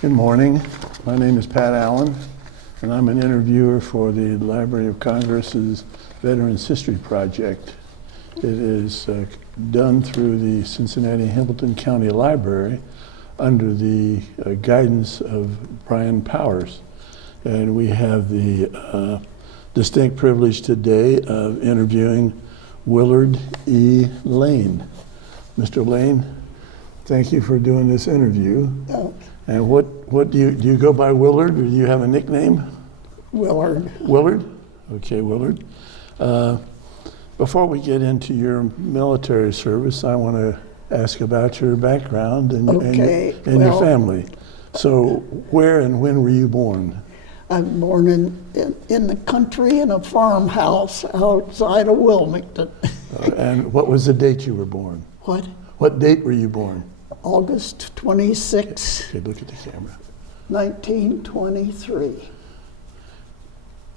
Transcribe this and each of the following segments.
Good morning. My name is Pat Allen, and I'm an interviewer for the Library of Congress's Veterans History Project. It is done through the Cincinnati Hamilton County Library under the guidance of Brian Powers. And we have the distinct privilege today of interviewing Willard E. Lane. Mr. Lane, thank you for doing this interview. And what do you go by Willard, or do you have a nickname? Willard. Willard? Okay, Willard. Before we get into your military service, I want to ask about your background and your family. So where and when were you born? I was born in the country in a farmhouse outside of Wilmington. And what was the date you were born? What? What date were you born? August 26, Okay, look at the camera. 1923.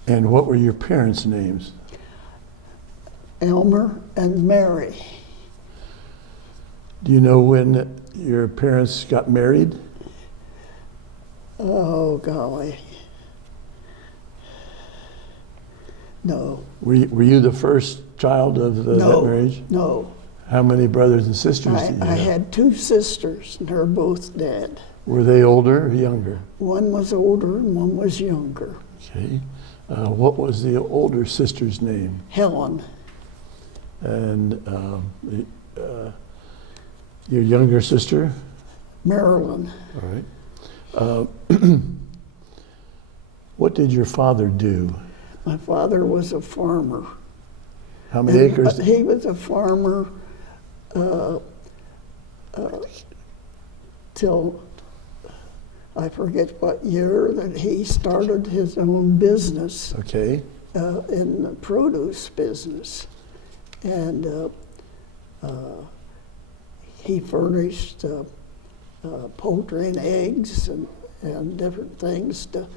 And what were your parents' names? Elmer and Mary. Do you know when your parents got married? Oh, golly. No. Were you the first child of that marriage? No. How many brothers and sisters did you have? I had two sisters, and they're both dead. Were they older or younger? One was older and one was younger. Okay. What was the older sister's name? Helen. And your younger sister? Marilyn. All right. What did your father do? My father was a farmer. How many acres? He was a farmer till I forget what year that he started his own business. Okay. In the produce business. And he furnished poultry and eggs and different things to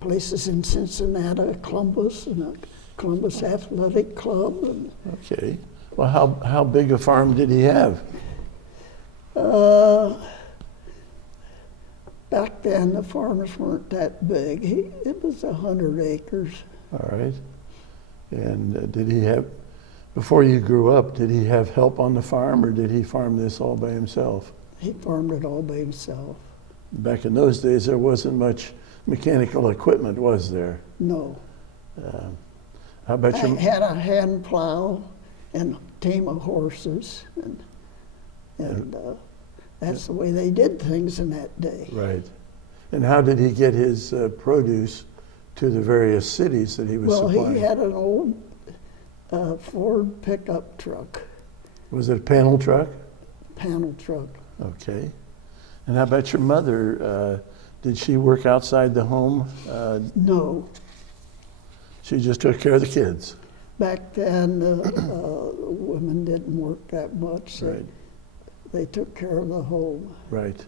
places in Cincinnati, Columbus, and a Columbus Athletic Club. And, okay. Well, how big a farm did he have? Back then, the farms weren't that big. It was 100 acres. All right. And did he have, before you grew up, did he have help on the farm, or did he farm this all by himself? He farmed it all by himself. Back in those days, there wasn't much mechanical equipment, was there? No. How about I had a hand plow and a team of horses, and that's the way they did things in that day. Right. And how did he get his produce to the various cities that he was supplying? Well, he had an old Ford pickup truck. Was it a panel truck? Panel truck. Okay. And how about your mother? Did she work outside the home? No. She just took care of the kids? Back then, women didn't work that much. Right. They took care of the home. Right.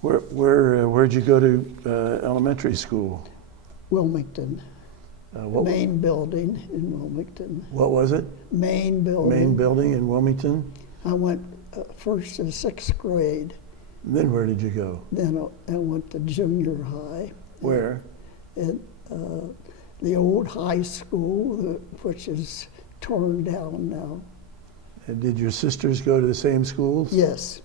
Where'd you go to elementary school? Wilmington. Main building in Wilmington. What was it? Main building. Main building in Wilmington? I went first to sixth grade. And then where did you go? Then I went to junior high. Where? At the old high school, which is torn down now. And did your sisters go to the same schools? Yes.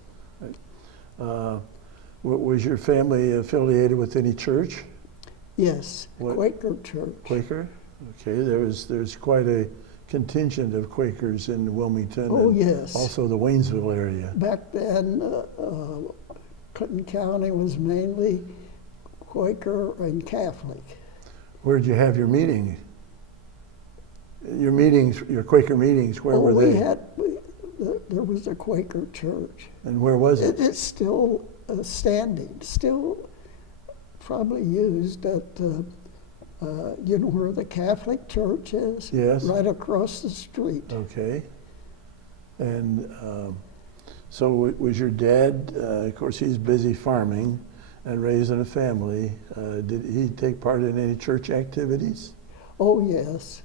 Was your family affiliated with any church? Yes, What? Quaker church. Quaker? Okay, there's quite a contingent of Quakers in Wilmington. Oh, and yes. also the Waynesville area. Back then, Clinton County was mainly Quaker and Catholic. Where did you have your meeting? Your Quaker meetings, where were they? There was a Quaker church. And where was it? It's still standing, still probably used at, you know where the Catholic church is? Yes. Right across the street. Okay. And so was your dad, of course he's busy farming and raising a family. Did he take part in any church activities? Oh, yes.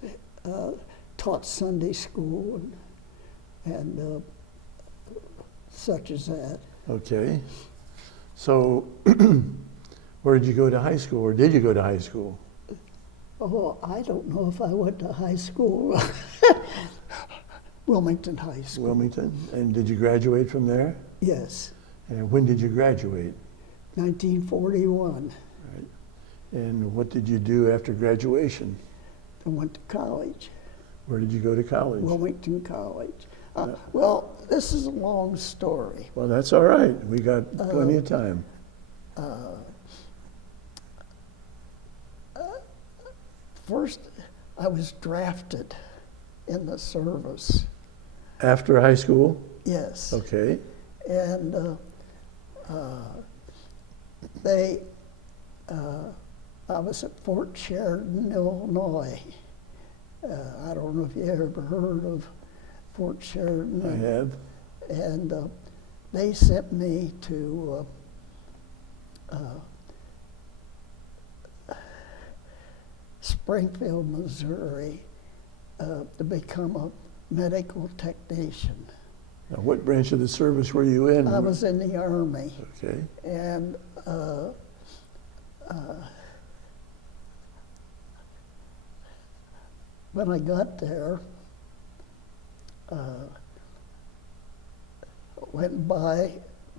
Taught Sunday school and such as that. Okay. So where did you go to high school, or did you go to high school? Oh, I don't know if I went to high school. Wilmington High School. Wilmington. And did you graduate from there? Yes, And when did you graduate? 1941. Right. And what did you do after graduation? I went to college, Where did you go to college? Wilmington College. Well, this is a long story. Well, that's all right. We got plenty of time. First, I was drafted in the service. After high school? Yes. Okay. And I was at Fort Sheridan, Illinois. I don't know if you ever heard of Fort Sheridan. I have. And they sent me to Springfield, Missouri, to become a medical technician. Now, what branch of the service were you in? I was in the Army. Okay. And when I got there, went by,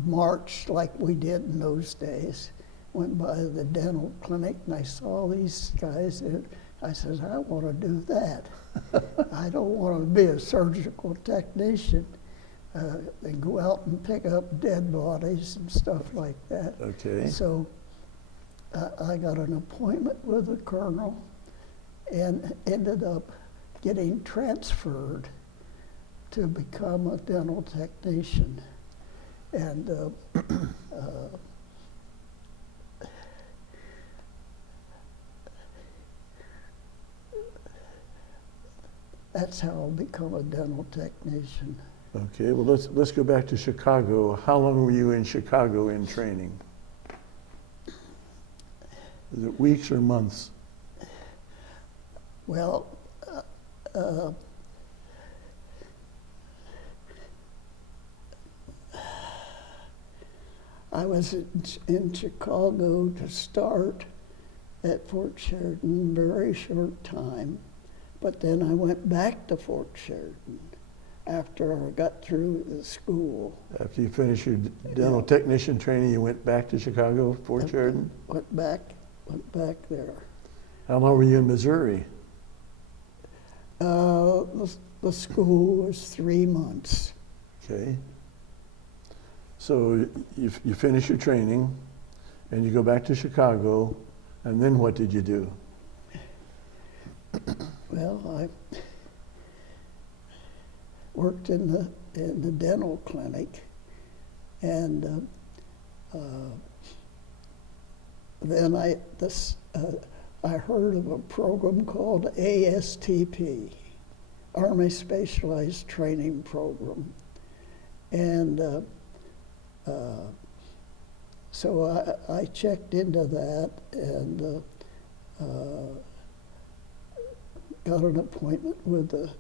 marched like we did in those days, went by the dental clinic, and I saw these guys, and I said, I want to do that. I don't want to be a surgical technician and go out and pick up dead bodies and stuff like that. Okay. So I got an appointment with the colonel and ended up getting transferred to become a dental technician. And that's how I'll become a dental technician. Okay. Well, let's go back to Chicago. How long were you in Chicago in training? Is it weeks or months? Well, I was in Chicago to start at Fort Sheridan, very short time, but then I went back to Fort Sheridan after I got through the school. After you finished your dental technician training, you went back to Chicago, Fort Sheridan? Went back there. How long were you in Missouri? The school was 3 months. Okay. So you finish your training, and you go back to Chicago, and then what did you do? Well, I worked in the dental clinic, and then I heard of a program called ASTP, Army Specialized Training Program, and so I checked into that and got an appointment with the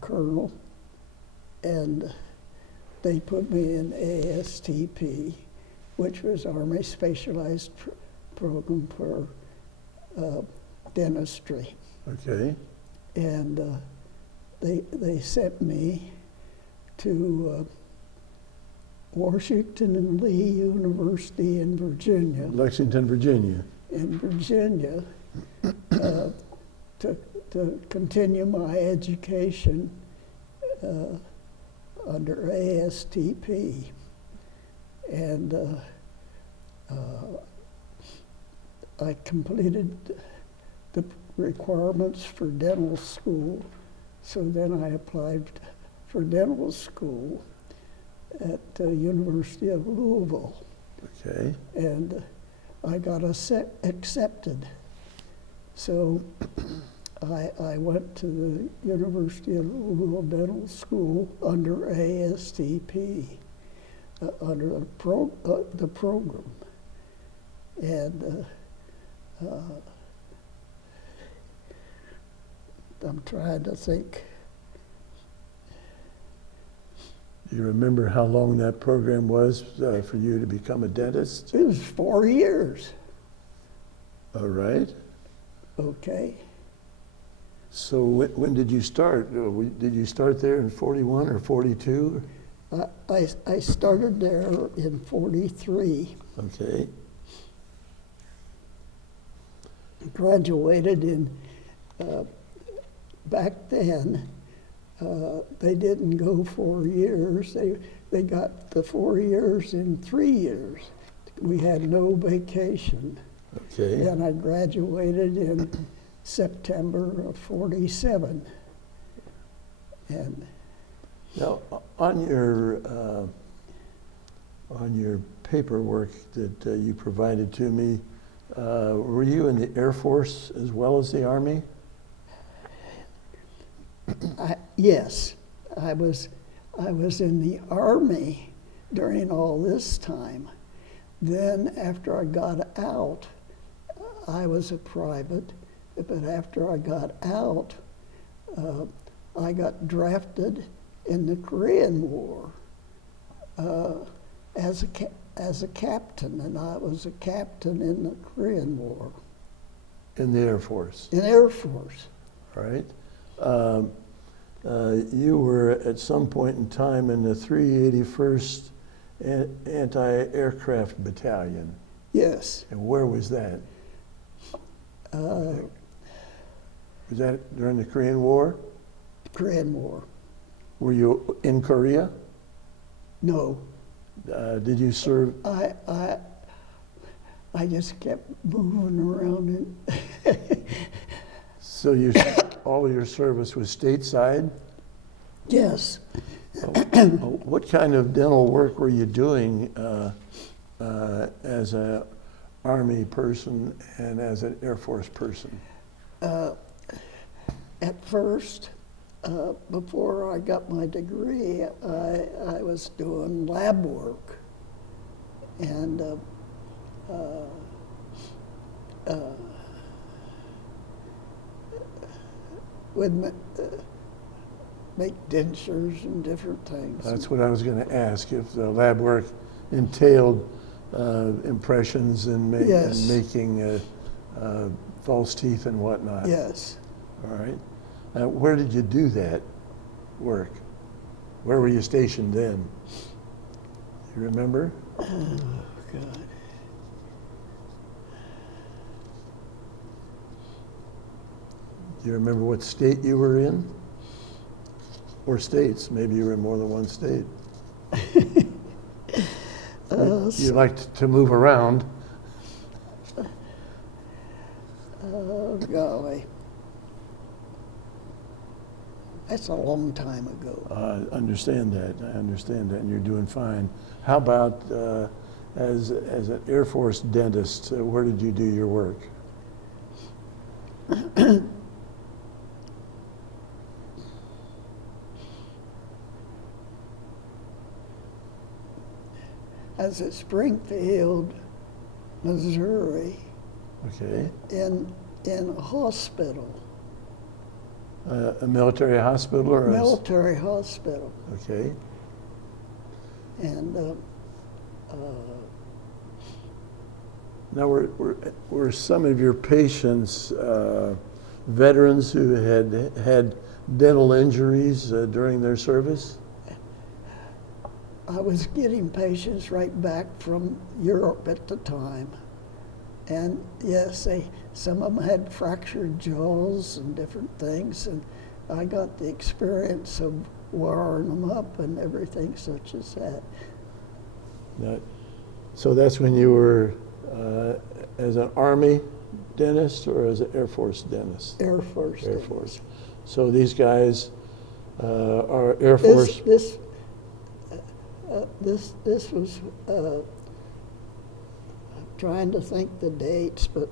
colonel, and they put me in ASTP, which was Army Specialized Program for dentistry. Okay. And they sent me to Washington and Lee University in Virginia. Lexington, Virginia. In Virginia, to continue my education under ASTP. And I completed the requirements for dental school, so then I applied for dental school at the University of Louisville. Okay. And I got accepted. So I went to the University of Louisville Dental School under ASTP, under the program. And I'm trying to think. Do you remember how long that program was for you to become a dentist? It was 4 years. All right. Okay. So when did you start? Did you start there in 41 or 42? I started there in 43. Okay. Graduated in, back then, they didn't go 4 years. They got the 4 years in 3 years. We had no vacation. Okay. And I graduated in September of 47. And Now, on your paperwork that you provided to me, were you in the Air Force as well as the Army? yes, I was in the Army during all this time. Then after I got out, I was a private, but after I got out, I got drafted in the Korean War as a captain, and I was a captain in the Korean War. In the Air Force. In Air Force. All right. You were at some point in time in the 381st Anti-Aircraft Battalion. Yes. And where was that? Was that during the Korean War? Korean War. Were you in Korea? No. Did you serve? I just kept moving around and So all of your service was stateside? yes. What kind of dental work were you doing as an Army person and as an Air Force person? At first, before I got my degree, I was doing lab work, and would make dentures and different things. That's what I was going to ask, if the lab work entailed impressions and, Yes. and making false teeth and whatnot. Yes. All right. Where did you do that work? Where were you stationed then? You remember? Oh, God. Do you remember what state you were in? Or states? Maybe you were in more than one state. You liked to move around. Oh, golly. That's a long time ago. I understand that, and you're doing fine. How about as an Air Force dentist, where did you do your work? I was at Springfield, Missouri, Okay. in a hospital, A military hospital or military hospital. Okay. And Now, were some of your patients veterans who had dental injuries during their service? I was getting patients right back from Europe at the time. And yes, some of them had fractured jaws and different things, and I got the experience of wiring them up and everything such as that. So that's when you were as an Army dentist or as an Air Force dentist? Air Force. Air Force. So these guys are Air Force. This was, I'm trying to think the dates, but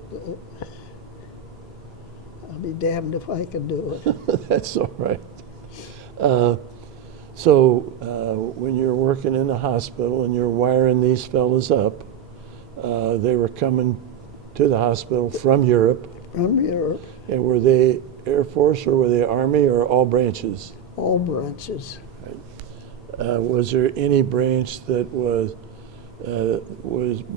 I'll be damned if I can do it. That's all right. So when you're working in the hospital and you're wiring these fellas up, they were coming to the hospital from Europe. From Europe. And were they Air Force or were they Army or all branches? All branches. Was there any branch that was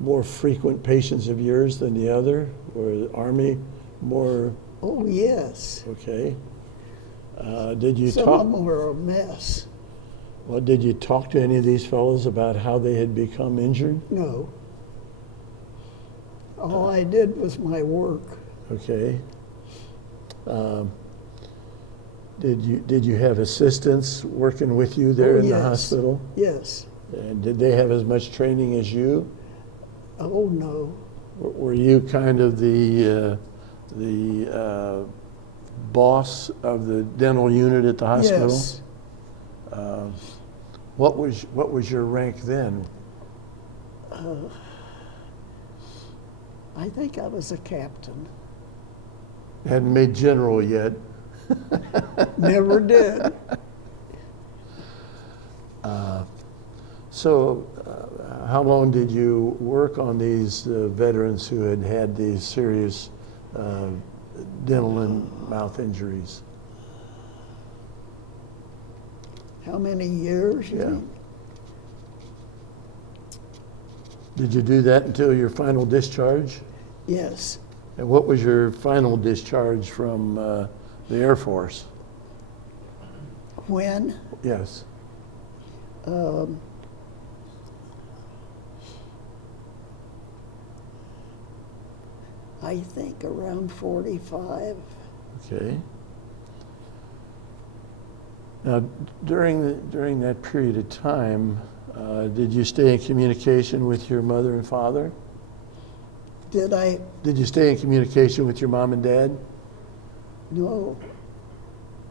more frequent patients of yours than the other? Or the Army more? Oh, yes. Okay. Did you Some talk? of them were a mess. Well, did you talk to any of these fellows about how they had become injured? No. All I did was my work. Okay. Did you have assistants working with you there Oh, in the yes. hospital? Yes. And did they have as much training as you? Oh, no. Were you kind of the boss of the dental unit at the hospital? Yes. What was your rank then? I think I was a captain. Hadn't made general yet. Never did. So, how long did you work on these veterans who had had these serious dental and mouth injuries? How many years? You Yeah. think? Did you do that until your final discharge? Yes. And what was your final discharge from the Air Force? When? Yes. I think around 45. Okay. Now, during that period of time, did you stay in communication with your mother and father? Did I? Did you stay in communication with your mom and dad? No.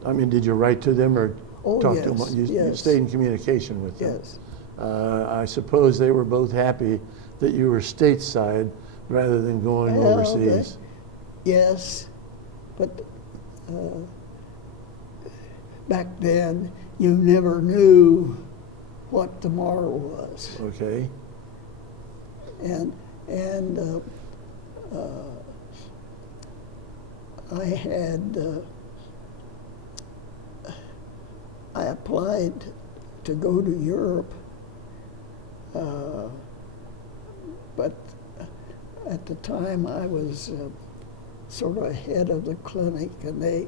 I mean, did you write to them or Oh, talk yes. to them? You Yes. stayed in communication with them. Yes. I suppose they were both happy that you were stateside rather than going Well, overseas. Yes. But back then, you never knew what tomorrow was. Okay. And I had I applied to go to Europe, but at the time I was sort of head of the clinic, and they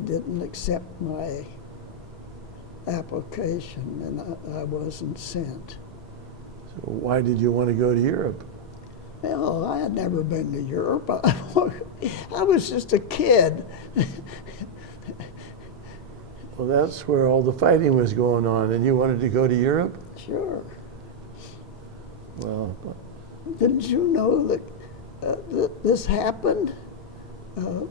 didn't accept my application, and I wasn't sent. So why did you want to go to Europe? Well, I had never been to Europe. I was just a kid. Well, that's where all the fighting was going on, and you wanted to go to Europe? Sure. Well, Didn't you know that this happened? A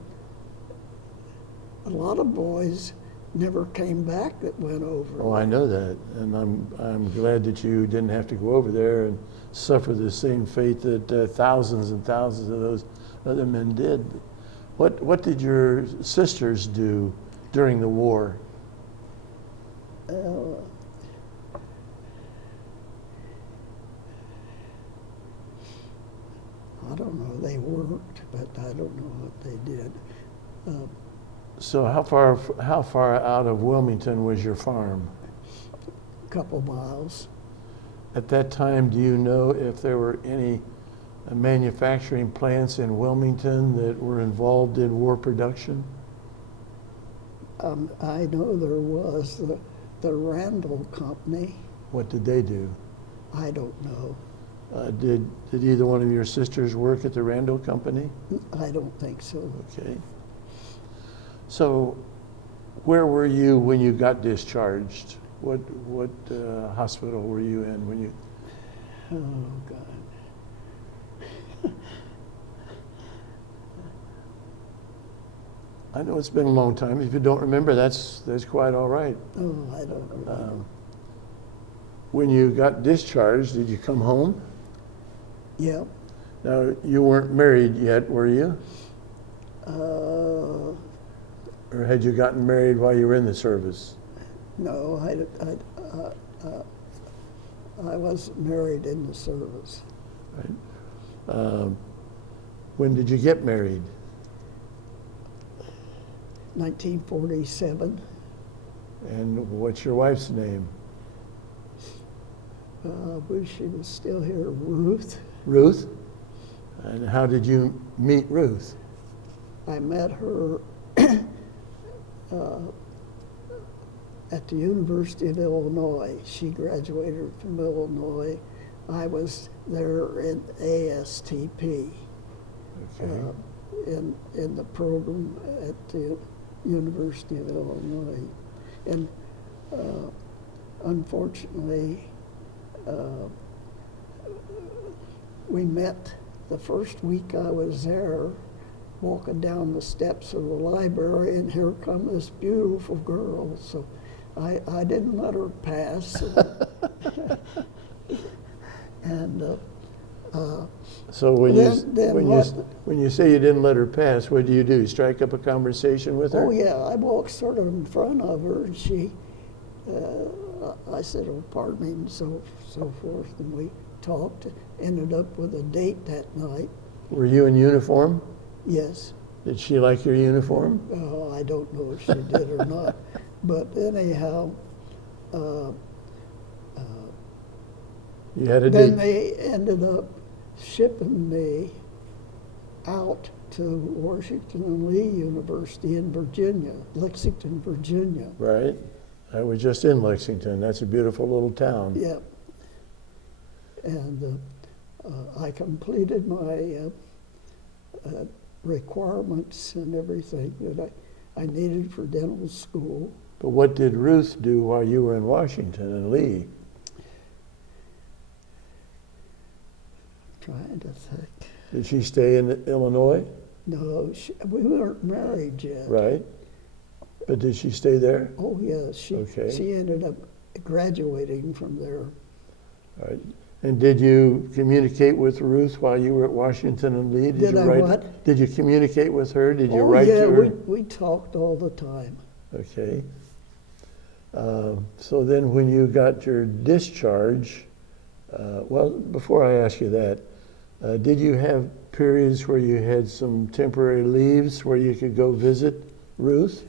lot of boys never came back that went over. oh, I know that, and I'm glad that you didn't have to go over there and suffer the same fate that thousands and thousands of those other men did. What did your sisters do during the war? I don't know. They worked, but I don't know what they did. So how far out of Wilmington was your farm? A couple miles. At that time, do you know if there were any manufacturing plants in Wilmington that were involved in war production? I know there was the Randall Company. What did they do? I don't know. Did either one of your sisters work at the Randall Company? I don't think so. Okay. So, where were you when you got discharged? What hospital were you in when you? Oh, God. I know it's been a long time. If you don't remember, that's quite all right. Oh, I don't remember. When you got discharged, did you come home? Yeah. Now, you weren't married yet, were you? Or had you gotten married while you were in the service? No, I wasn't married in the service. Right. When did you get married? 1947. And what's your wife's name? I wish she was still here, Ruth. Ruth? And how did you meet Ruth? I met her at the University of Illinois. She graduated from Illinois. I was there in ASTP, Okay. in the program at the University of Illinois. And unfortunately, we met the first week I was there, walking down the steps of the library, and here come this beautiful girl. So I didn't let her pass. And So when then when you say you didn't let her pass, what do? Strike up a conversation with her? oh yeah, I walked sort of in front of her, and she, I said, "Oh, pardon me," and so forth, and we talked. Ended up with a date that night. Were you in uniform? Yes. Did she like your uniform? I don't know if she did or not, but anyhow, You had a then date. they ended up shipping me out to Washington and Lee University in Virginia, Lexington, Virginia. Right. I was just in Lexington. That's a beautiful little town. Yeah. And I completed my requirements and everything that I needed for dental school. But what did Ruth do while you were in Washington and Lee? Trying to think. Did she stay in Illinois? No, we weren't married yet. Right. But did she stay there? Oh, yeah. She ended up graduating from there. All right. And did you communicate with Ruth while you were at Washington and Lee? Did you I write, what? Did you communicate with her? Did you Oh, write yeah, to her? we talked all the time. Okay. So then when you got your discharge, well, before I ask you that, did you have periods where you had some temporary leaves where you could go visit Ruth?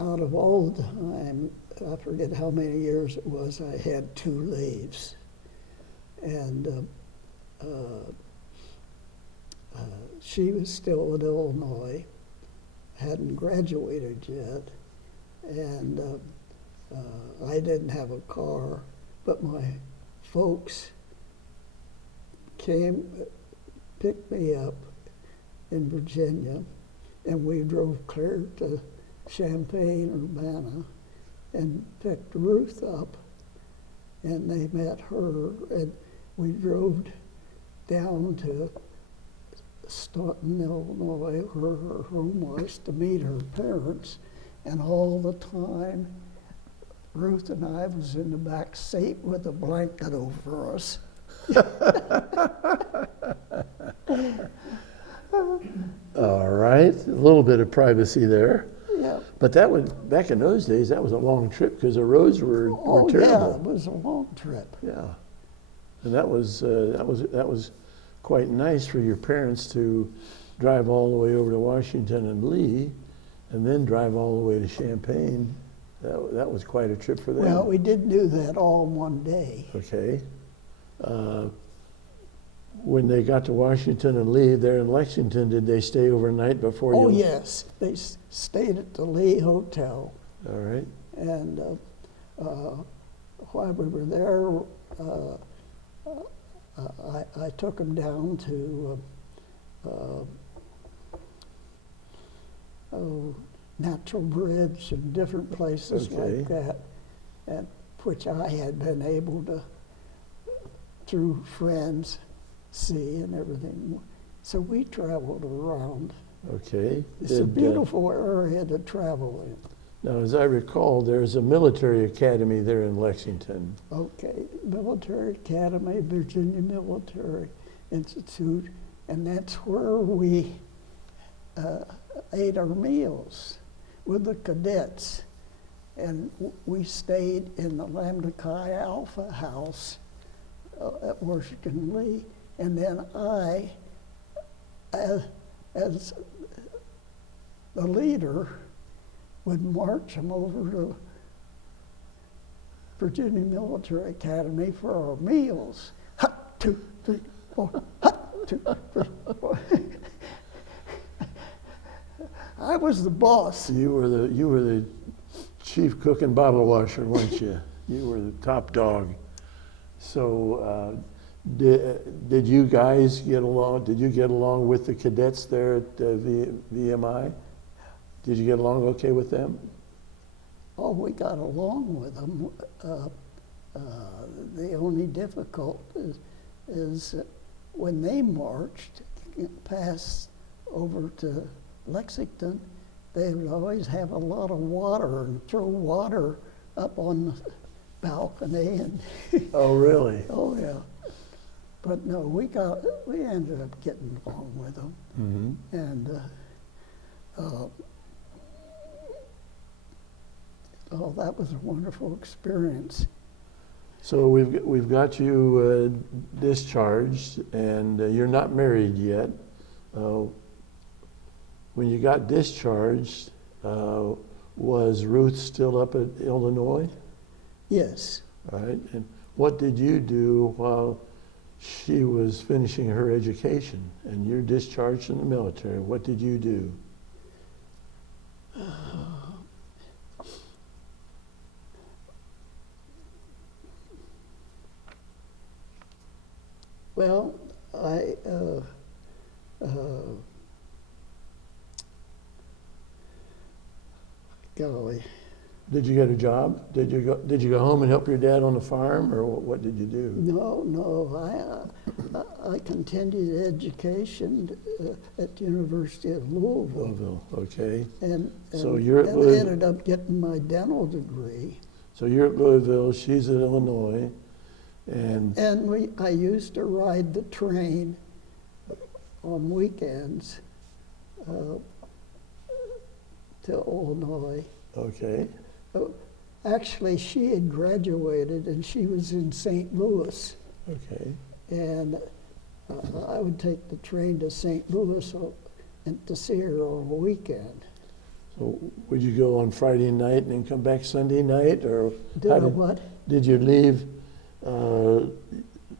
Out of all the time, I forget how many years it was, I had 2 leaves. And she was still in Illinois, hadn't graduated yet, and I didn't have a car, but my folks came, picked me up in Virginia, and we drove clear to Champaign, Urbana, and picked Ruth up, and they met her, and we drove down to Staunton, Illinois, where her home was, to meet her parents, and all the time, Ruth and I was in the back seat with a blanket over us. All right, a little bit of privacy there. Yeah. But that was, back in those days, that was a long trip because the roads were Oh, yeah, terrible. it was a long trip. Yeah. And that was quite nice for your parents to drive all the way over to Washington and Lee and then drive all the way to Champaign. That was quite a trip for them. Well, we didn't do that all in one day. Okay. When they got to Washington and Lee, there in Lexington, did they stay overnight before you? Oh, yes. They stayed at the Lee Hotel. All right. And while we were there, I took them down to Natural Bridge and different places like that, at which I had been able to, through friends, see and everything. So we traveled around. Okay. It's a beautiful area to travel in. Now, as I recall, there's a military academy there in Lexington. Okay, Military Academy, Virginia Military Institute, and that's where we ate our meals with the cadets. And we stayed in the Lambda Chi Alpha house at Washington Lee. And then I, as the leader, would march them over to Virginia Military Academy for our meals. Hut, 2, 3, 4, hut, 2, 3, 4. I was the boss. You were the chief cook and bottle washer, weren't you? You were the top dog. So did you guys get along? Did you get along with the cadets there at VMI? Did you get along okay with them? Oh, we got along with them. The only difficult is when they marched past over to Lexington, they would always have a lot of water and throw water up on the balcony. And Oh, really? oh yeah, but no, we ended up getting along with them, Mm-hmm. and oh, that was a wonderful experience. So we've got you discharged, and you're not married yet. When you got discharged, was Ruth still up at Illinois? Yes. All right. And what did you do while she was finishing her education and you're discharged from the military? What did you do? Well, golly, Did you get a job? Did you go home and help your dad on the farm, or what did you do? no, I continued education at the University of Louisville, Louisville, okay. and So you're at then Louisville. ended up getting my dental degree. So you're at Louisville, she's at Illinois, and And I used to ride the train on weekends to Illinois. okay. Actually, she had graduated and she was in St. Louis. Okay. And I would take the train to St. Louis and to see her on a weekend. So would you go on Friday night and then come back Sunday night, or Did I what? did you leave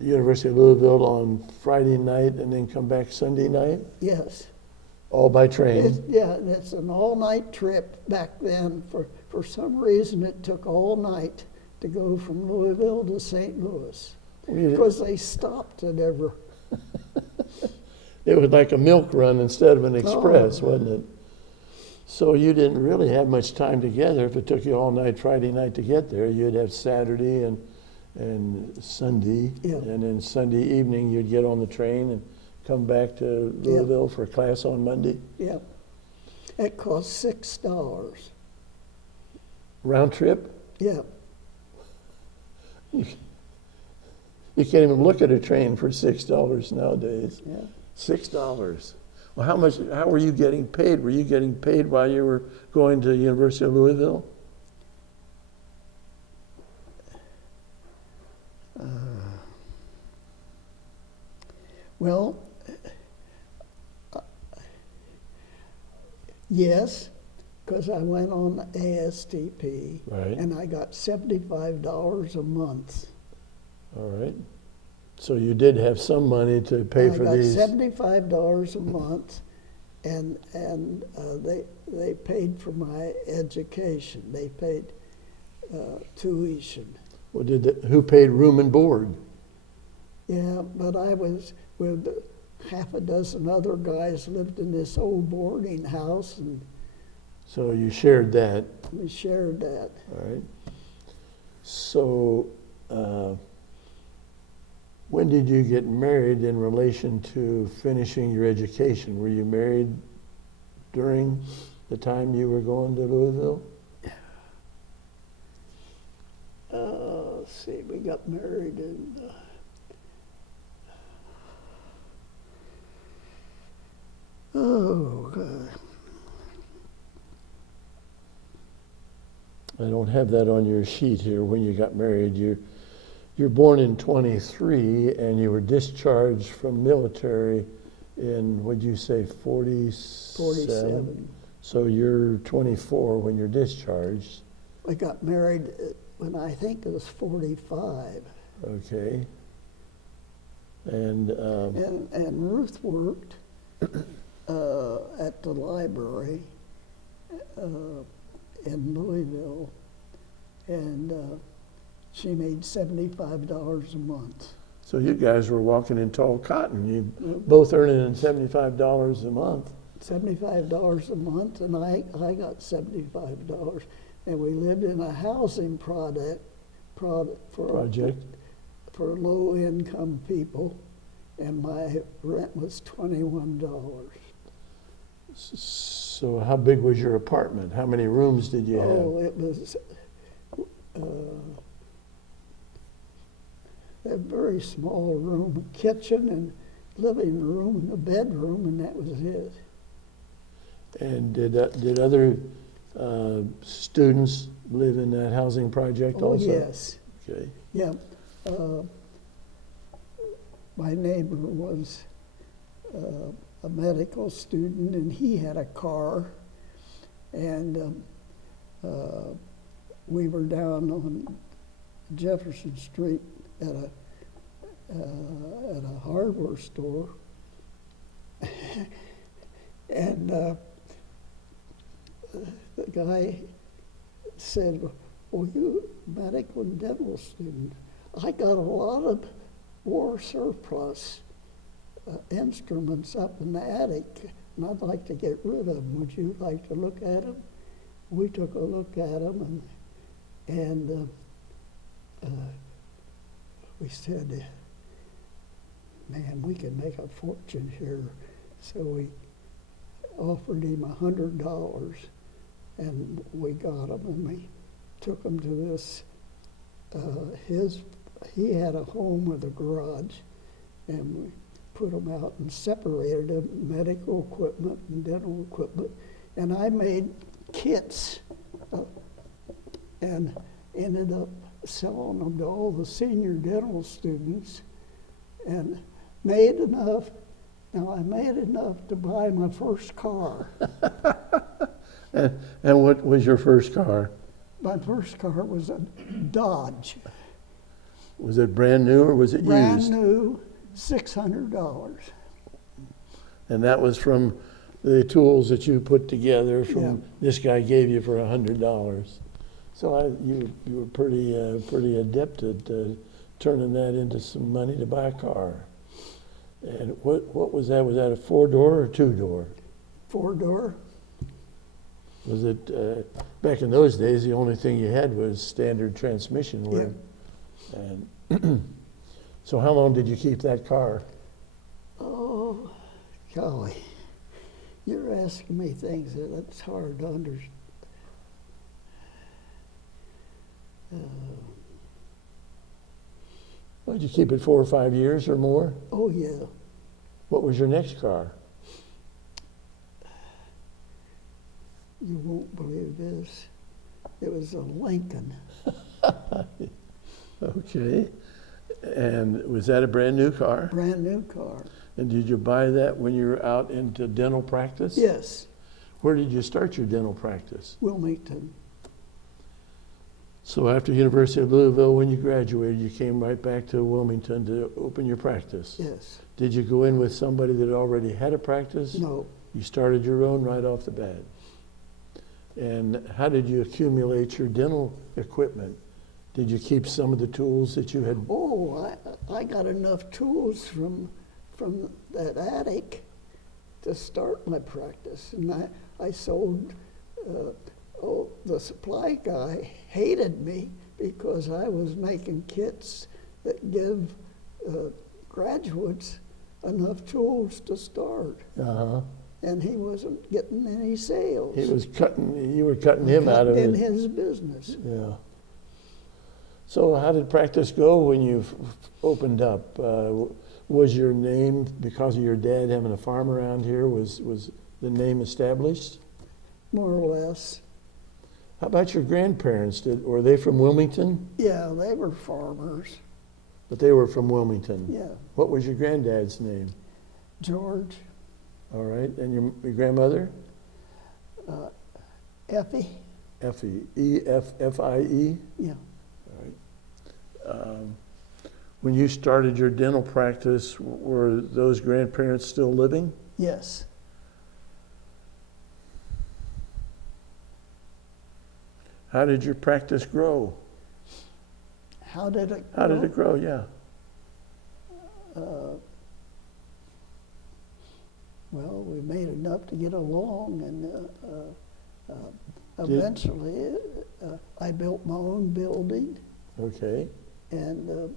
University of Louisville on Friday night and then come back Sunday night? Yes. All by train? It's an all-night trip back then. For some reason, it took all night to go from Louisville to St. Louis because they stopped at every. It was like a milk run instead of an express, wasn't it? So you didn't really have much time together. If it took you all night Friday night to get there, you'd have Saturday and Sunday, Yeah. and then Sunday evening you'd get on the train and come back to Louisville for class on Monday. Yeah. It cost $6. Round trip? Yeah. You can't even look at a train for $6 nowadays. Yeah. $6. Well, how were you getting paid? Were you getting paid while you were going to the University of Louisville? Well, yes, because I went on ASTP, Right. and I got $75 a month. All right. So you did have some money to pay for these. I got $75 a month, and they paid for my education. They paid tuition. Well, who paid room and board? Yeah, but I was with half a dozen other guys lived in this old boarding house, and So you shared that. we shared that. All right. So when did you get married in relation to finishing your education? Were you married during the time you were going to Louisville? Let's see, we got married in. Oh, God. I don't have that on your sheet here when you got married. You're born in 23 and you were discharged from military in, what'd you say, 47? So you're 24 when you're discharged. I got married when I think it was 45. Okay. And And Ruth worked at the library in Louisville, and she made $75 a month. so you guys were walking in tall cotton. You both earning $75 a month. $75 a month, and I got $75, and we lived in a housing project for low-income people, and my rent was $21. So how big was your apartment? How many rooms did you have? Oh, it was a very small room, a kitchen and living room and a bedroom, and that was it. And did other students live in that housing project Oh, also? yes. Okay. Yeah. My neighbor was a medical student, and he had a car, and we were down on Jefferson Street at a hardware store, and the guy said, "Well, you medical and dental student, I got a lot of war surplus instruments up in the attic, and I'd like to get rid of them. Would you like to look at them?" We took a look at them, and we said, "Man, we can make a fortune here." So we offered him $100, and we got them, and we took them to this. He had a home with a garage, and we put them out and separated them, medical equipment and dental equipment, and I made kits and ended up selling them to all the senior dental students, and made enough. Now, I made enough to buy my first car. And what was your first car? My first car was a Dodge. Was it brand new or was it Brand used? new, $600. And that was from the tools that you put together from this guy gave you for $100. So you were pretty adept at turning that into some money to buy a car. And what was that? Was that a 4-door or 2-door? 4-door. Was it back in those days? The only thing you had was standard transmission. And so, how long did you keep that car? Oh, golly, you're asking me things that it's hard to understand. Well, did you keep it 4 or 5 years or more? Oh yeah. What was your next car? You won't believe this. It was a Lincoln. Okay. And was that a brand new car? Brand new car. And did you buy that when you were out into dental practice? Yes. Where did you start your dental practice? Wilmington. So after University of Louisville, when you graduated, you came right back to Wilmington to open your practice. Yes. Did you go in with somebody that already had a practice? No. You started your own right off the bat. And how did you accumulate your dental equipment? Did you keep some of the tools that you had? Oh, I got enough tools from that attic to start my practice, and I sold. The supply guy hated me because I was making kits that give graduates enough tools to start. Uh-huh. And he wasn't getting any sales. You were cutting him out of in it. his business. Yeah. So how did practice go when you opened up? Was your name, because of your dad having a farm around here, was the name established? More or less. How about your grandparents? Were they from Wilmington? Yeah, they were farmers. But they were from Wilmington. Yeah. What was your granddad's name? George. All right. And your grandmother? Effie, Effie, E-F-F-I-E? yeah, All right. When you started your dental practice, were those grandparents still living? yes. How did your practice grow? How did it How did grow? it grow? Yeah. Well, we made enough to get along, and Did- eventually I built my own building, Okay. and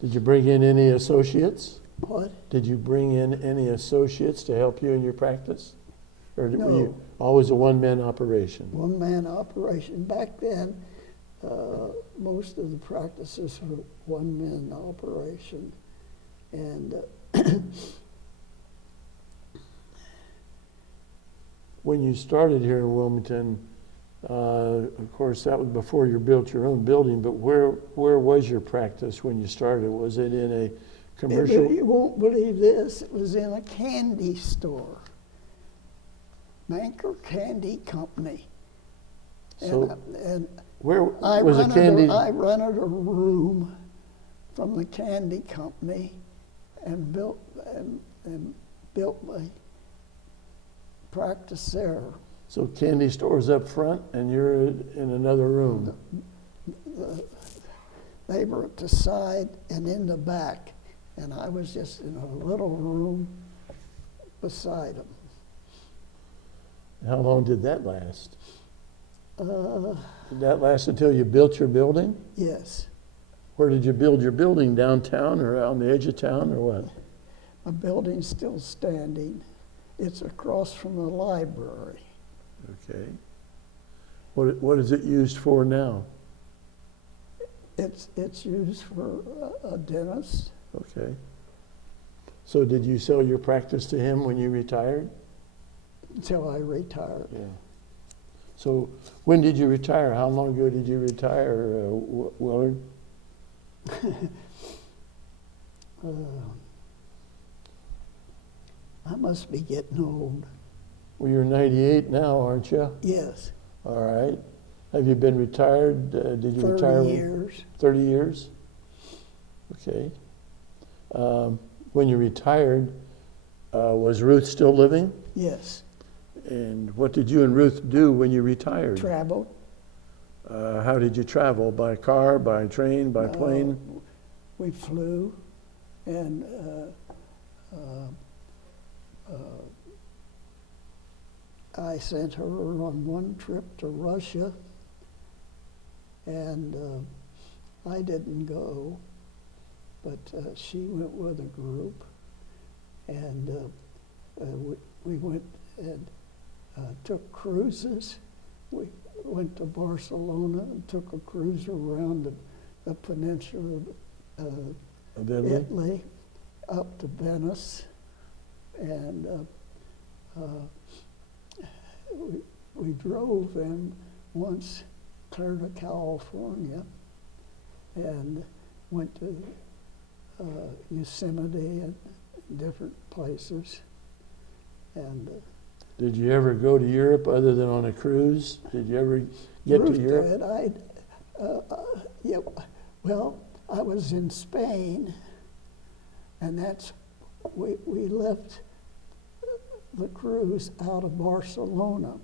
Did you bring in any associates? what? Did you bring in any associates to help you in your practice? Or were you No. always a one-man operation? One-man operation. Back then, most of the practices were one-man operation, and When you started here in Wilmington, of course, that was before you built your own building, but where was your practice when you started? Was it in a commercial? you won't believe this. It was in a candy store, Manker Candy Company. So and where I was a candy? I rented a room from the candy company and built my practice there. So candy stores up front and you're in another room. They were at the side and in the back, and I was just in a little room beside them. How long did that last? Uh, Did that last until you built your building? yes, Where did you build your building? Downtown or on the edge of town or what? my building's still standing. It's across from the library. Okay. What is it used for now? It's used for a dentist. Okay. So did you sell your practice to him when you retired? Until I retired. Yeah. So when did you retire? How long ago did you retire, Willard? I must be getting old. Well, you're 98 now, aren't you? Yes, All right. Have you been retired? Did you 30 retire? years. 30 years? Okay. When you retired, was Ruth still living? Yes, And what did you and Ruth do when you retired? traveled. How did you travel? By car, by train, by plane? We flew, and I sent her on one trip to Russia, and I didn't go, but she went with a group, and we went and took cruises. We went to Barcelona and took a cruise around the peninsula of Of Italy? Italy, up to Venice, and we drove in once clear to California and went to Yosemite and different places. And Did you ever go to Europe other than on a cruise? Did you ever get Ruth to Europe? did. Yeah, well, I was in Spain, and we left the cruise out of Barcelona,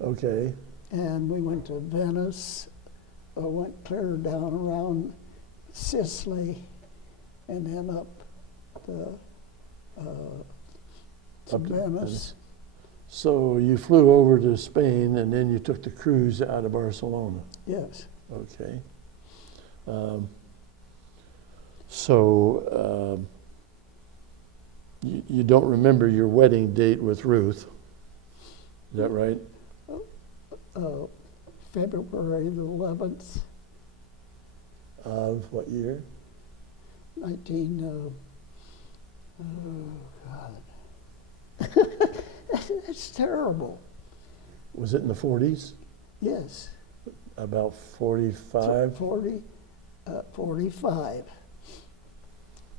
Okay. and we went to Venice, went clear down around Sicily, and then up to Up to Venice. So you flew over to Spain and then you took the cruise out of Barcelona. Yes, Okay. So you don't remember your wedding date with Ruth, is that right? February the 11th, Of what year? 19. Oh God, that's terrible. Was it in the 40s? Yes, About 45? 45.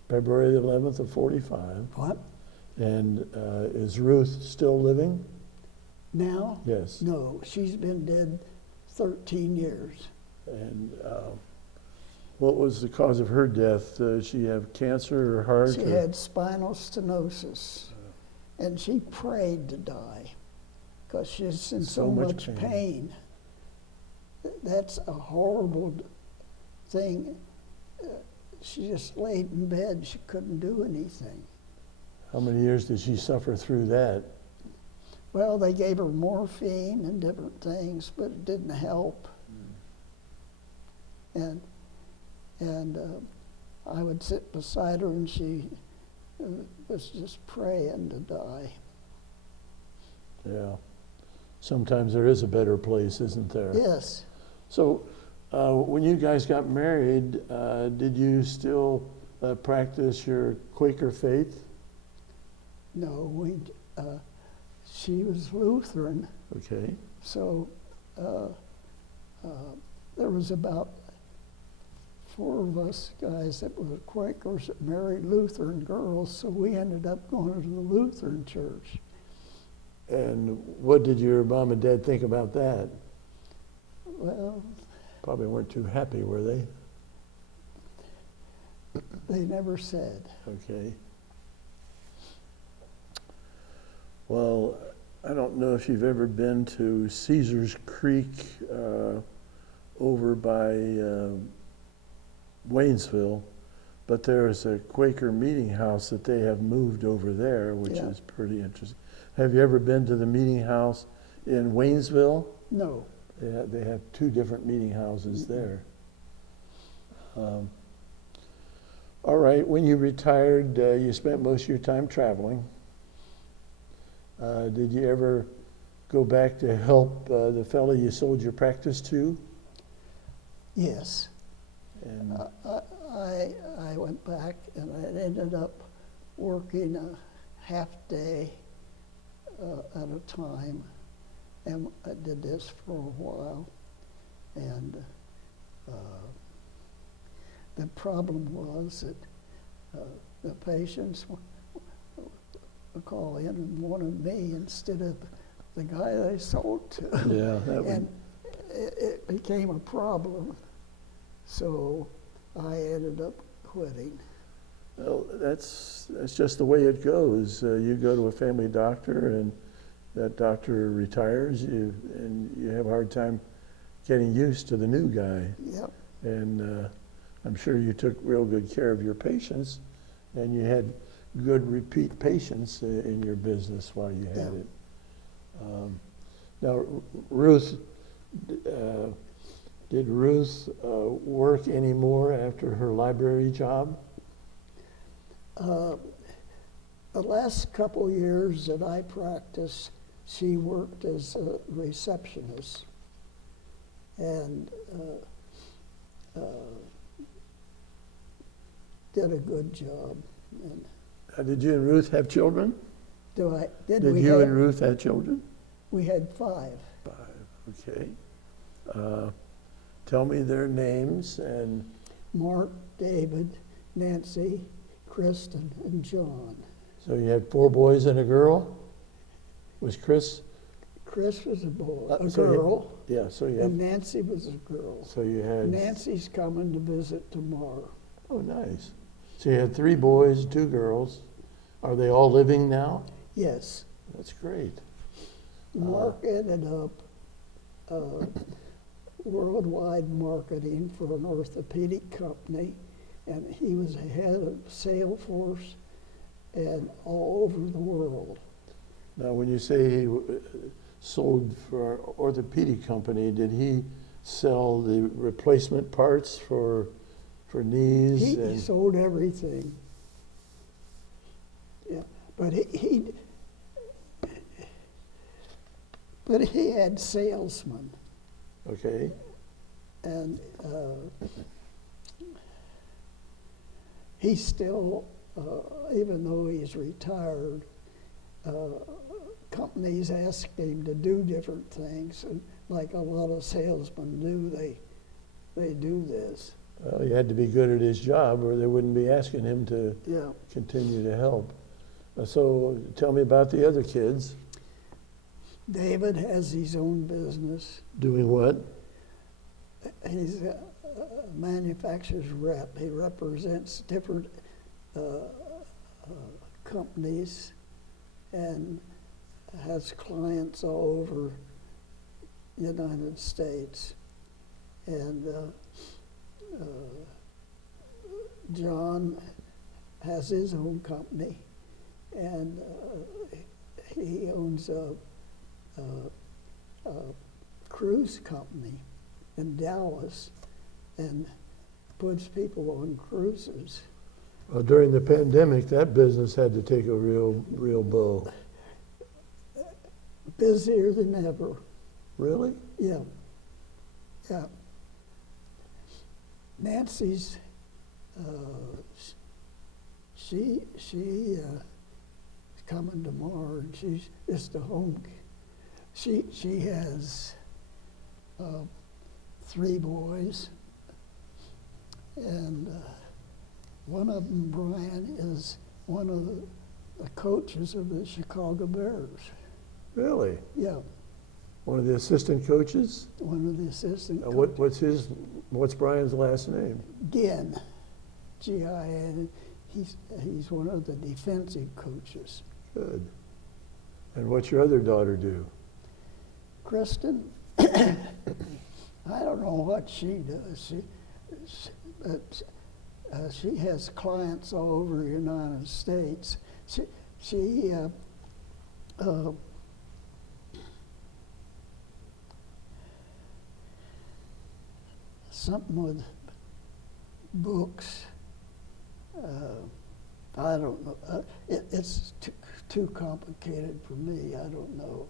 February the 11th of 45. What? And is Ruth still living? Now? Yes. No, she's been dead 13 years. And what was the cause of her death? Did she have cancer or heart? She had spinal stenosis, and she prayed to die because she's in so much pain. That's a horrible thing. She just laid in bed. She couldn't do anything. How many years did she suffer through that? Well, they gave her morphine and different things, but it didn't help. And I would sit beside her, and she was just praying to die. Yeah. Sometimes there is a better place, isn't there? Yes. So when you guys got married, did you still practice your Quaker faith? No, she was Lutheran, Okay. so there was about 4 of us guys that were Quakers that married Lutheran girls, so we ended up going to the Lutheran church. And what did your mom and dad think about that? Well, Probably weren't too happy, were they? they never said. Okay. Well, I don't know if you've ever been to Caesar's Creek over by Waynesville, but there's a Quaker meeting house that they have moved over there, which Yeah. is pretty interesting. Have you ever been to the meeting house in Waynesville? No. They have 2 different meeting houses there. All right, when you retired, you spent most of your time traveling. Did you ever go back to help the fellow you sold your practice to? Yes. And I went back, and I ended up working a half day at a time, and I did this for a while. And the problem was that the patients would call in and wanted me instead of the guy they sold to. yeah, that And it became a problem, so I ended up quitting. well, that's just the way it goes. You go to a family doctor, and that doctor retires, and you have a hard time getting used to the new guy. Yep. And I'm sure you took real good care of your patients, and you had good repeat patients in your business while you had Yeah. it. Now, Ruth, did Ruth work anymore after her library job? The last couple years that I practiced, she worked as a receptionist, and did a good job. And Did you and Ruth have children? Did you and Ruth have children? We had 5. 5, okay. Tell me their names and... Mark, David, Nancy, Kristen, and John. So you had 4 boys and a girl? Was Chris? Chris was a boy, a So girl, Yeah, so you and had... Nancy was a girl. So you had... Nancy's coming to visit tomorrow. Oh, nice. So you had 3 boys, 2 girls. Are they all living now? Yes. That's great. Mark ended up worldwide marketing for an orthopedic company, and he was head of Salesforce and all over the world. Now, when you say he sold for an orthopedic company, did he sell the replacement parts for knees? He sold everything. Yeah, but he had salesmen, Okay. and he still, even though he's retired, companies ask him to do different things, and like a lot of salesmen do, they do this. Well, he had to be good at his job, or they wouldn't be asking him to Yeah. continue to help. So tell me about the other kids. David has his own business. Doing what? He's a manufacturer's rep. He represents different companies and has clients all over the United States. And John has his own company, and he owns a cruise company in Dallas and puts people on cruises. Well, during the pandemic, that business had to take a real blow. Busier than ever. Really? Yeah. Yeah. Nancy's, she is coming tomorrow, and she's just a home. She has 3 boys, and one of them, Brian, is one of the coaches of the Chicago Bears. Really? Yeah, One of the assistant coaches? one of the assistant coaches. What's Brian's last name? Ginn, Gin. He's one of the defensive coaches. Good. And what's your other daughter do? Kristen, I don't know what she does. She has clients all over the United States. She something with books. I don't know. It's too complicated for me. I don't know.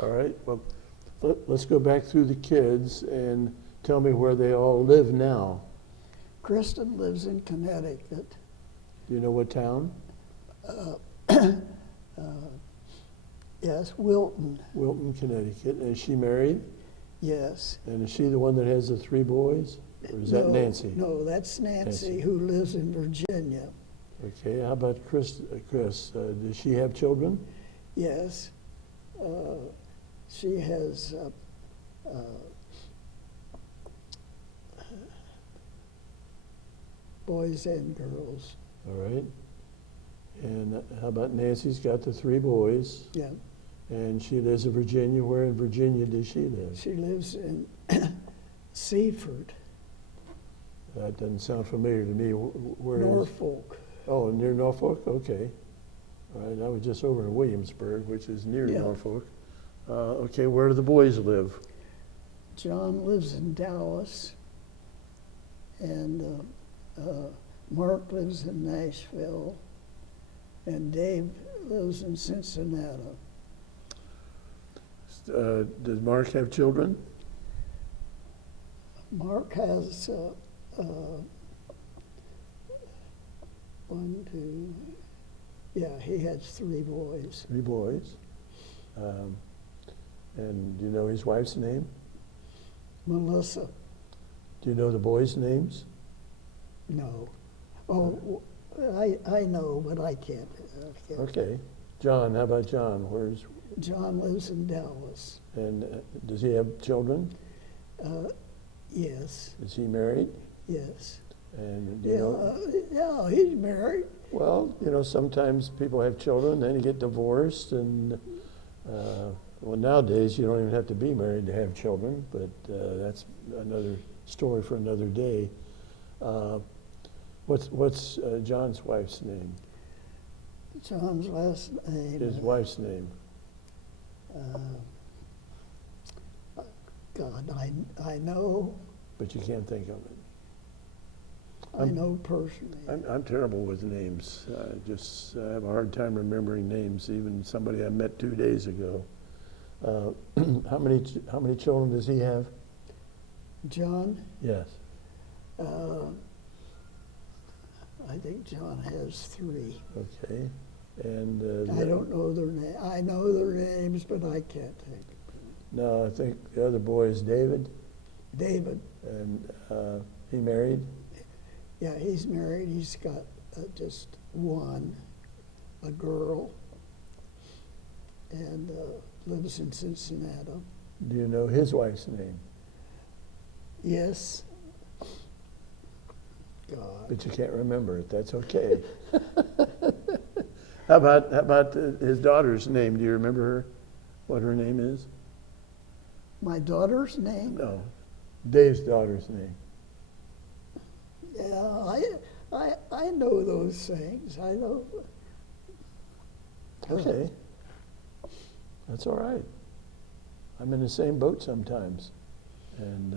All right. Well, let's go back through the kids and tell me where they all live now. Kristen lives in Connecticut. Do you know what town? Yes, Wilton. Wilton, Connecticut. And is she married? Yes. And is she the one that has the 3 boys? Or is that Nancy? No, that's Nancy, Nancy. who lives in Virginia. Okay. How about Chris? Does she have children? Yes. She has boys and girls. All right. And how about Nancy's got the 3 boys? Yeah. And she lives in Virginia. Where in Virginia does she live? She lives in Seaford, That doesn't sound familiar to me. Where is? Norfolk. Oh, near Norfolk? Okay. All right, I was just over in Williamsburg, which is near Yeah. Norfolk. Okay, where do the boys live? John lives in Dallas, and Mark lives in Nashville, and Dave lives in Cincinnati. Does Mark have children? Mark has 1, 2, yeah, he has 3 boys. 3 boys. And do you know his wife's name? Melissa, Do you know the boys' names? no. Oh, I know, but I can't. Okay. John, how about John? John lives in Dallas. And does he have children? Yes, Is he married? yes. And do you know? Yeah, he's married. Well, sometimes people have children, then you get divorced, and well, nowadays you don't even have to be married to have children, but that's another story for another day. What's John's wife's name? John's last name. His wife's name. God, I know. But you can't think of it. I know personally. I'm terrible with names. I just have a hard time remembering names, even somebody I met 2 days ago. How many children does he have? John, Yes. I think John has 3. Okay. And I don't know their name. I know their names, but I can't think. no, I think the other boy is David, David, and he married. yeah, he's married. He's got just 1, a girl, and lives in Cincinnati. Do you know his wife's name? Yes. God. But you can't remember it. That's okay. How about his daughter's name? Do you remember her? What her name is? My daughter's name? No, Dave's daughter's name. Yeah, I know those things. I know. Okay, that's all right. I'm in the same boat sometimes, and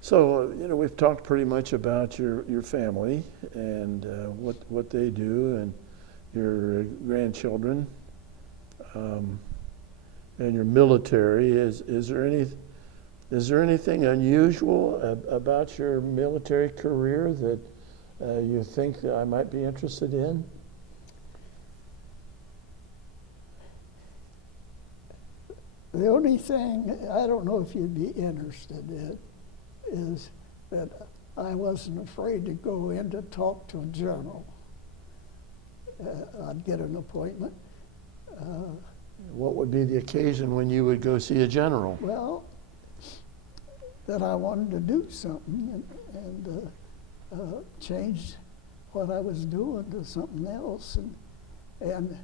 so we've talked pretty much about your family and what they do and your grandchildren and your military. Is there anything unusual about your military career that you think that I might be interested in? The only thing, I don't know if you'd be interested in, is that I wasn't afraid to go in to talk to a general. I'd get an appointment. What would be the occasion when you would go see a general? Well, that I wanted to do something and change what I was doing to something else, and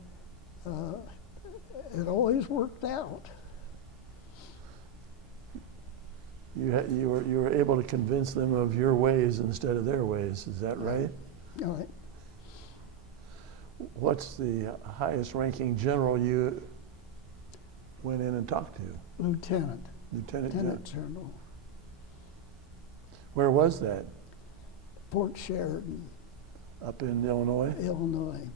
it always worked out. You were able to convince them of your ways instead of their ways. Is that right? All right. What's the highest ranking general you went in and talked to? Lieutenant Lieutenant General. General. Where was that? Fort Sheridan, Up in Illinois? Illinois.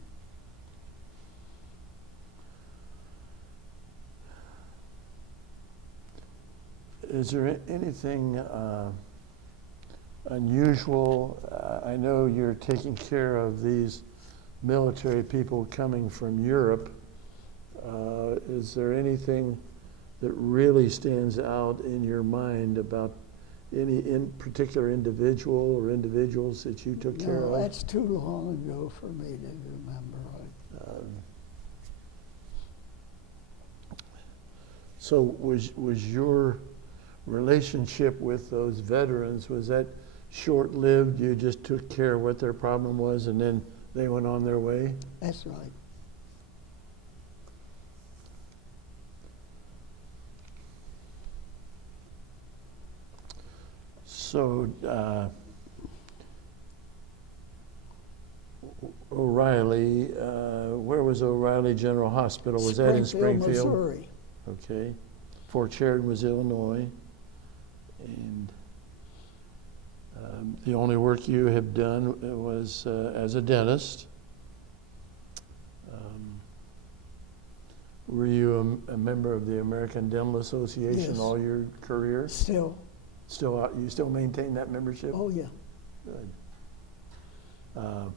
Is there anything unusual? I know you're taking care of these military people coming from Europe. Is there anything that really stands out in your mind about any in particular individual or individuals that you took care No, of? that's too long ago for me to remember. So was your relationship with those veterans, was that short-lived? You just took care of what their problem was and then they went on their way? That's right. So O'Reilly, where was O'Reilly General Hospital? Was that in Springfield? Missouri. Okay. Fort Sheridan was Illinois. And the only work you have done was as a dentist. Were you a member of the American Dental Association Yes. all your career? Still. You still maintain that membership? Oh, yeah. Good. I'm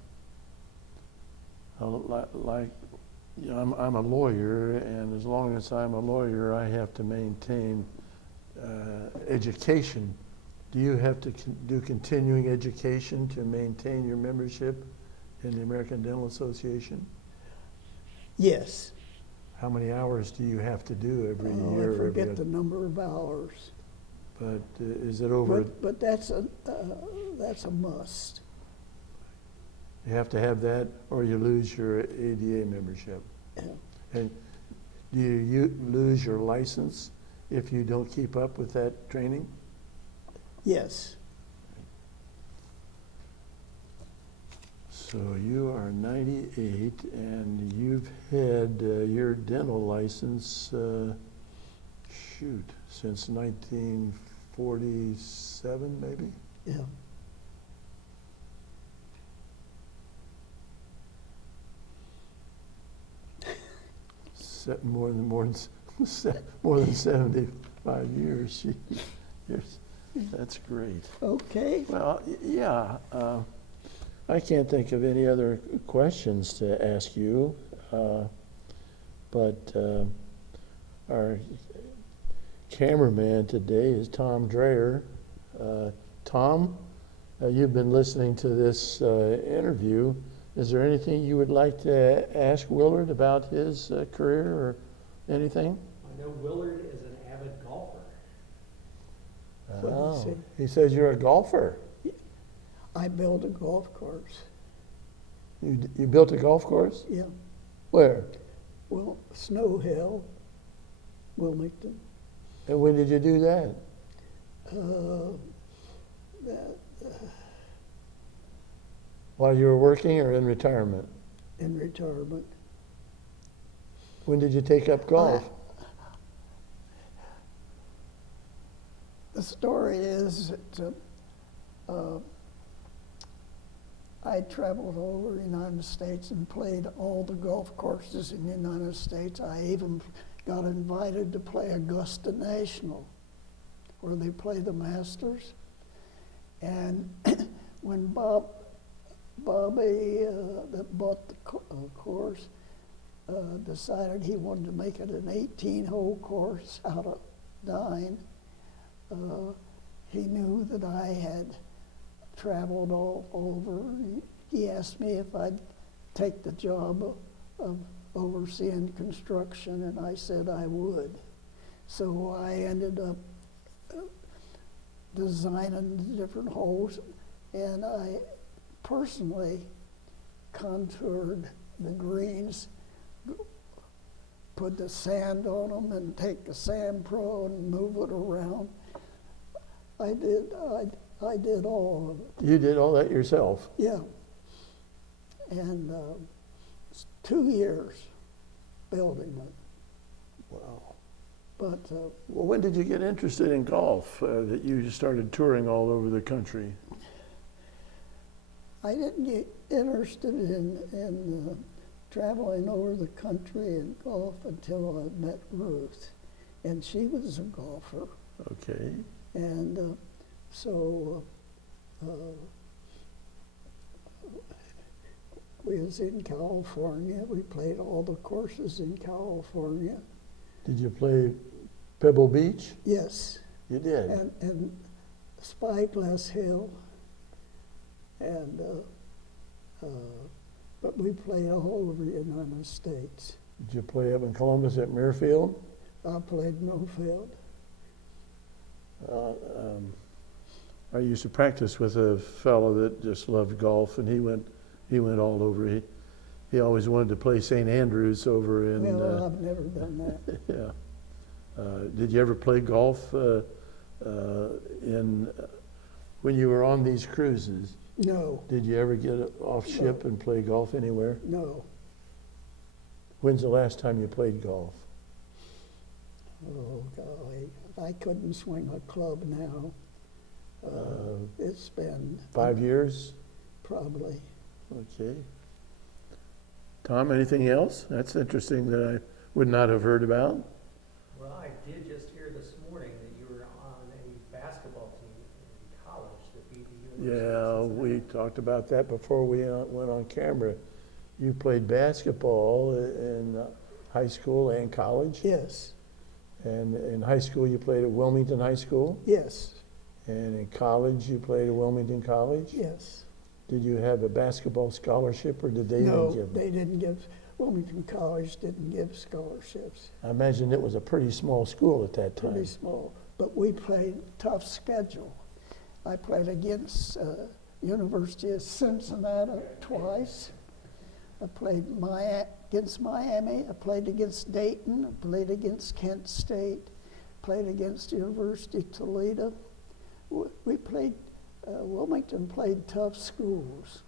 a lawyer, and as long as I'm a lawyer, I have to maintain education. Do you have to do continuing education to maintain your membership in the American Dental Association? Yes. How many hours do you have to do every year? I forget the number of hours. But is it over? But that's a must. You have to have that, or you lose your ADA membership. Yeah. And do you lose your license if you don't keep up with that training? Yes. So you are 98, and you've had your dental license, since 1947, maybe? Yeah. More than 75 years. That's great. Okay. Well, yeah. I can't think of any other questions to ask you, but our cameraman today is Tom Dreyer. Tom, you've been listening to this interview. Is there anything you would like to ask Willard about his career Anything? I know Willard is an avid golfer. What Oh, did he says you're a golfer. I built a golf course. You built a golf course? Yeah. Where? Well, Snow Hill, Wilmington. And when did you do that? That, While you were working or in retirement? in retirement. When did you take up golf? The story is that I traveled all over the United States and played all the golf courses in the United States. I even got invited to play Augusta National, where they play the Masters. And when Bobby, that bought the course, decided he wanted to make it an 18-hole course out of 9, he knew that I had traveled all over. He asked me if I'd take the job of overseeing construction, and I said I would. So I ended up designing the different holes, and I personally contoured the greens, put the sand on them, and take the sand pro and move it around. I did all of it. You did all that yourself? Yeah. And it's 2 years building it. Wow. But Well, when did you get interested in golf, that you just started touring all over the country? I didn't get interested in traveling over the country in golf until I met Ruth. And she was a golfer. Okay. And so we was in California. We played all the courses in California. Did you play Pebble Beach? Yes. You did? And Spyglass Hill. And but we played all over the United States. Did you play up in Columbus at Muirfield? I played Millfield. I used to practice with a fellow that just loved golf, and he went all over. He always wanted to play St. Andrews over in. Well, I've never done that. Yeah. Did you ever play golf when you were on these cruises? No, Did you ever get off ship and play golf anywhere? no. When's the last time you played golf? Oh, golly. I couldn't swing a club now. It's been 5 years? probably. Okay. Tom, anything else? That's interesting that I would not have heard about. Well, I did just hear this morning that you were on a basketball team in college that beat the University Yeah, of Cincinnati. we talked about that before we went on camera. You played basketball in high school and college? Yes, And in high school, you played at Wilmington High School? yes, And in college, you played at Wilmington College? yes. Did you have a basketball scholarship, or did they No, even give they didn't give, Wilmington College didn't give scholarships. I imagine it was a pretty small school at that time. Pretty small, but we played tough schedule. I played against University of Cincinnati twice. I played against Miami. I played against Dayton. I played against Kent State. Played against University of Toledo. We played. Wilmington played tough schools.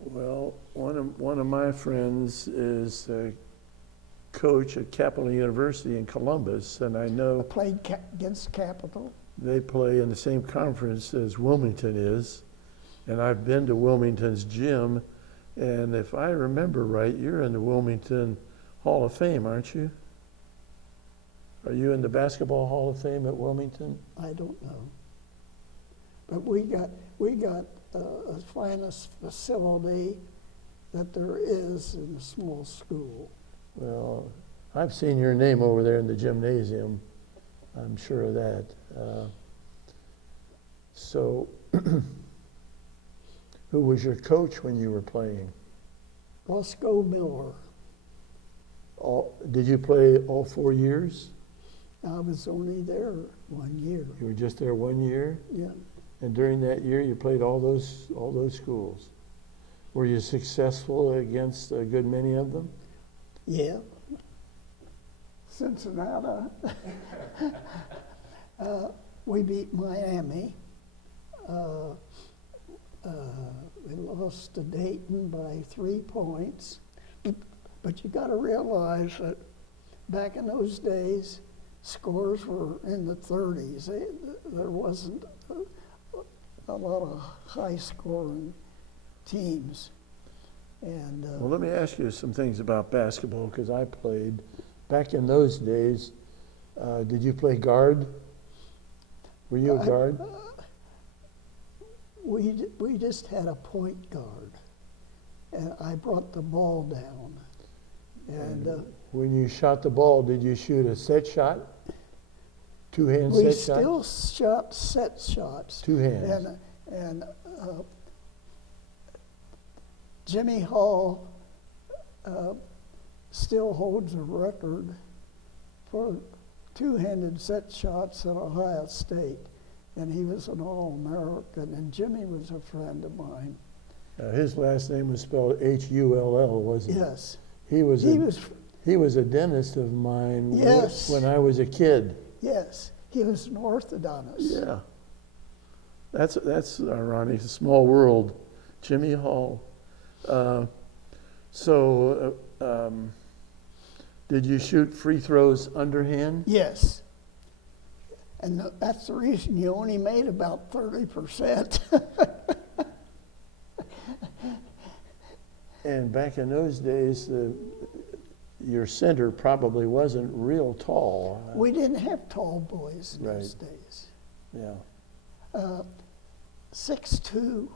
Well, one of my friends is a coach at Capital University in Columbus, and I I know played against Capital. they play in the same conference as Wilmington is, and I've been to Wilmington's gym, and if I remember right, you're in the Wilmington Hall of Fame, aren't you? Are you in the Basketball Hall of Fame at Wilmington? I don't know. But we got the finest facility that there is in a small school. Well, I've seen your name over there in the gymnasium. I'm sure of that. So, who was your coach when you were playing? Roscoe Miller. Did you play all 4 years? I was only there 1 year. You were just there 1 year? Yeah. And during that year, you played all those schools. Were you successful against a good many of them? Yeah. Cincinnati. We beat Miami. We lost to Dayton by 3 points. But you got to realize that back in those days, scores were in the 30s. There wasn't a lot of high-scoring teams. And Well, let me ask you some things about basketball, because I played. Back in those days, did you play guard? Were you a guard? we just had a point guard, and I brought the ball down. And When you shot the ball, did you shoot a set shot? Two-hand we set shot? still shot set shots. Two hands. And Jimmy Hall still holds a record for two-handed set shots at Ohio State. And he was an All-American, and Jimmy was a friend of mine. His last name was spelled Hull, wasn't it? Yes. He was a dentist of mine Yes. when I was a kid. Yes, he was an orthodontist. Yeah. That's ironic. A small world. Jimmy Hall. Did you shoot free throws underhand? Yes. And that's the reason you only made about 30%. And back in those days, your center probably wasn't real tall. We didn't have tall boys in those Right. days. Yeah. 6'2".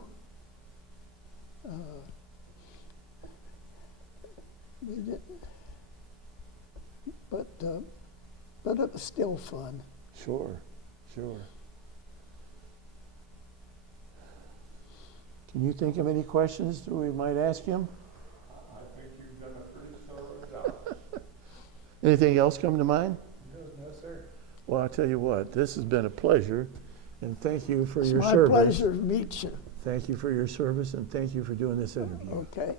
We didn't, but it was still fun. Sure. Can you think of any questions that we might ask him? I think you've done a pretty thorough job. Anything else come to mind? No, sir. Well, I'll tell you what, this has been a pleasure, and thank you for It's your my service. pleasure to meet you. Thank you for your service, and thank you for doing this interview. Okay.